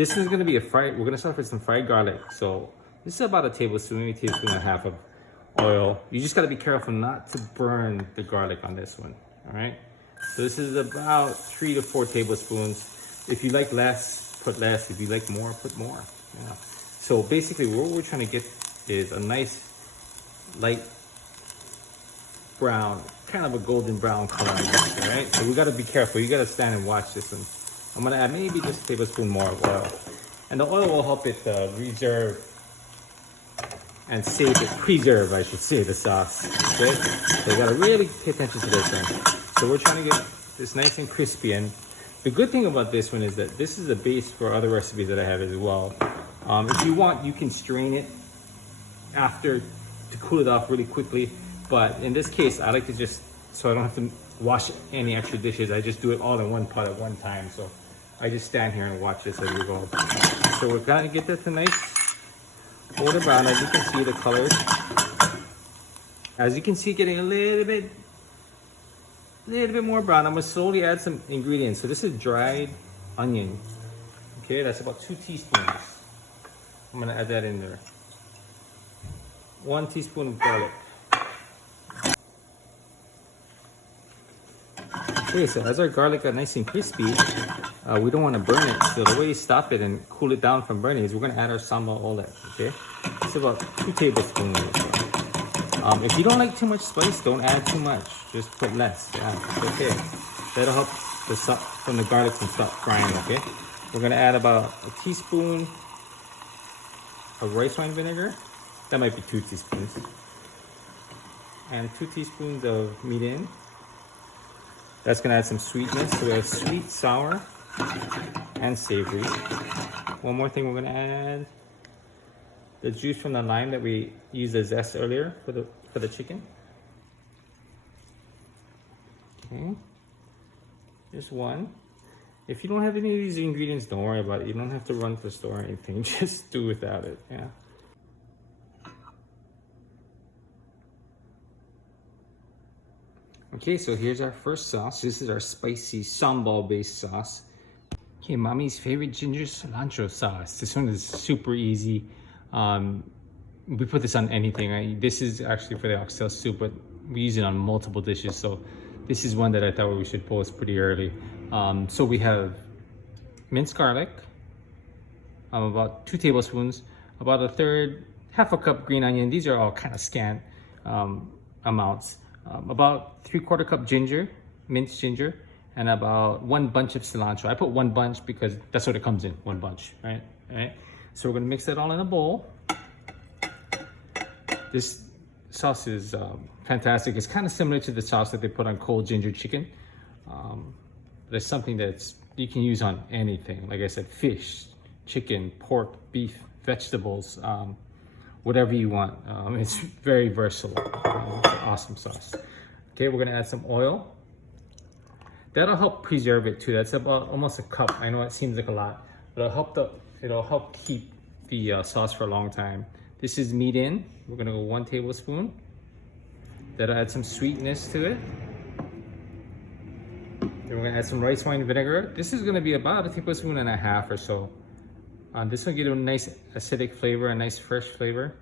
This is gonna be we're gonna start with some fried garlic. So this is about a tablespoon, maybe a tablespoon and a half of oil. You just gotta be careful not to burn the garlic on this one, all right? So this is about 3 to 4 tablespoons. If you like less, put less. If you like more, put more. Yeah. So basically what we're trying to get is a nice light brown, kind of a golden brown color, all right? So we gotta be careful. You gotta stand and watch this one. I'm gonna add maybe just a tablespoon more of oil. And the oil will help it reserve and save it, preserve, I should say, the sauce, okay? So you gotta really pay attention to this one. So we're trying to get this nice and crispy. And the good thing about this one is that this is the base for other recipes that I have as well. If you want, you can strain it after to cool it off really quickly. But in this case, I like to just, so I don't have to wash any extra dishes. I just do it all in one pot at one time. So I just stand here and watch this as we go. So we're gonna get that to nice golden brown. As you can see, the colors. As you can see, getting a little bit more brown. I'm gonna slowly add some ingredients. So this is dried onion. Okay, that's about 2 teaspoons. I'm gonna add that in there. 1 teaspoon of garlic. Okay, so as our garlic got nice and crispy, we don't want to burn it. So the way you stop it and cool it down from burning is we're going to add our sambal-this, okay? It's about 2 tablespoons or so. If you don't like too much spice, don't add too much. Just put less. Yeah, it's okay. That'll help from the garlic to stop frying, okay? We're going to add about a teaspoon of rice wine vinegar. That might be 2 teaspoons. And 2 teaspoons of mirin. That's gonna add some sweetness. So we have sweet, sour, and savory. One more thing we're gonna add the juice from the lime that we used as zest earlier for the chicken. Okay, just 1. If you don't have any of these ingredients, don't worry about it. You don't have to run to the store or anything. Just do without it. Yeah. Okay, so here's our first sauce. This is our spicy sambal-based sauce. Okay, mommy's favorite ginger cilantro sauce. This one is super easy. We put this on anything, right? This is actually for the oxtail soup, but we use it on multiple dishes. So this is one that I thought we should post pretty early. So we have minced garlic, about 2 tablespoons, about 1/3, half a cup green onion. These are all kind of scant amounts. About 3/4 cup ginger, minced ginger, and about 1 bunch of cilantro. I put 1 bunch because that's what it comes in, 1 bunch, right? All right. So we're gonna mix that all in a bowl. This sauce is fantastic. It's kind of similar to the sauce that they put on cold ginger chicken. But it's something that's you can use on anything. Like I said, fish, chicken, pork, beef, vegetables, whatever you want. It's very versatile. It's an awesome sauce. Okay, we're gonna add some oil. That'll help preserve it too. That's about almost a cup. I know it seems like a lot, but it'll help keep the sauce for a long time. This is mirin. We're gonna go 1 tablespoon. That'll add some sweetness to it. Then we're gonna add some rice wine vinegar. This is gonna be about 1.5 tablespoons or so. This will give it a nice acidic flavor, a nice fresh flavor.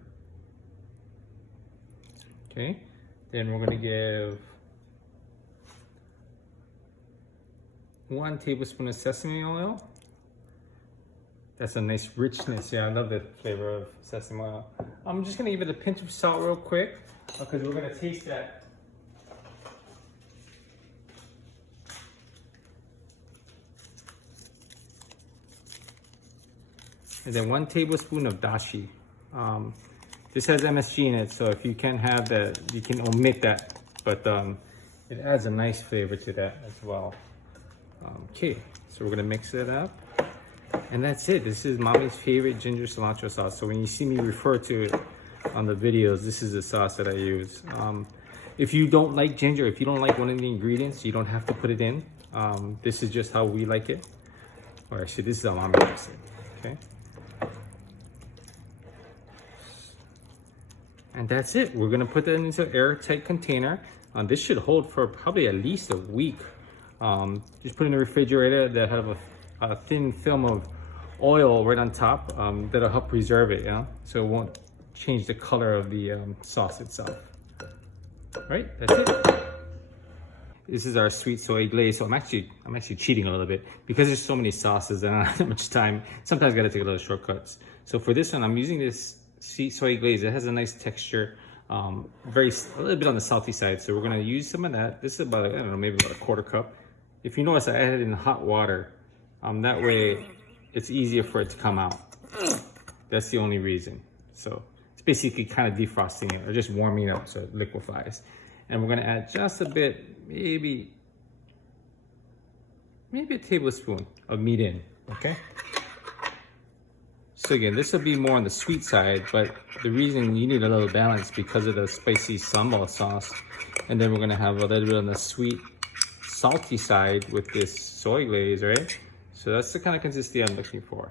Okay, then we're gonna give 1 tablespoon of sesame oil. That's a nice richness. Yeah, I love the flavor of sesame oil. I'm just gonna give it a pinch of salt real quick because we're gonna taste that. And then 1 tablespoon of dashi. This has MSG in it, so if you can't have that, you can omit that. But it adds a nice flavor to that as well. Okay, so we're gonna mix it up. And that's it. This is mommy's favorite ginger cilantro sauce. So when you see me refer to it on the videos, this is the sauce that I use. If you don't like ginger, if you don't like one of the ingredients, you don't have to put it in. This is just how we like it. Or actually, this is how mommy likes it, okay? And that's it. We're gonna put that into an airtight container. This should hold for probably at least a week. Just put it in the refrigerator that have a thin film of oil right on top that'll help preserve it, you know, so it won't change the color of the sauce itself. Right, that's it. This is our sweet soy glaze. So I'm actually cheating a little bit because there's so many sauces and I don't have that much time. Sometimes I gotta take a little shortcuts. So for this one, I'm using this sweet soy glaze. It has a nice texture, a little bit on the salty side. So we're gonna use some of that. This is about, I don't know, maybe about a quarter cup. If you notice, I added it in hot water. That way it's easier for it to come out. That's the only reason. So it's basically kind of defrosting it or just warming it up so it liquefies. And we're gonna add just a bit, maybe a tablespoon of mirin, okay? So again, this will be more on the sweet side, but the reason you need a little balance because of the spicy sambal sauce. And then we're gonna have a little bit on the sweet, salty side with this soy glaze, right? So that's the kind of consistency I'm looking for.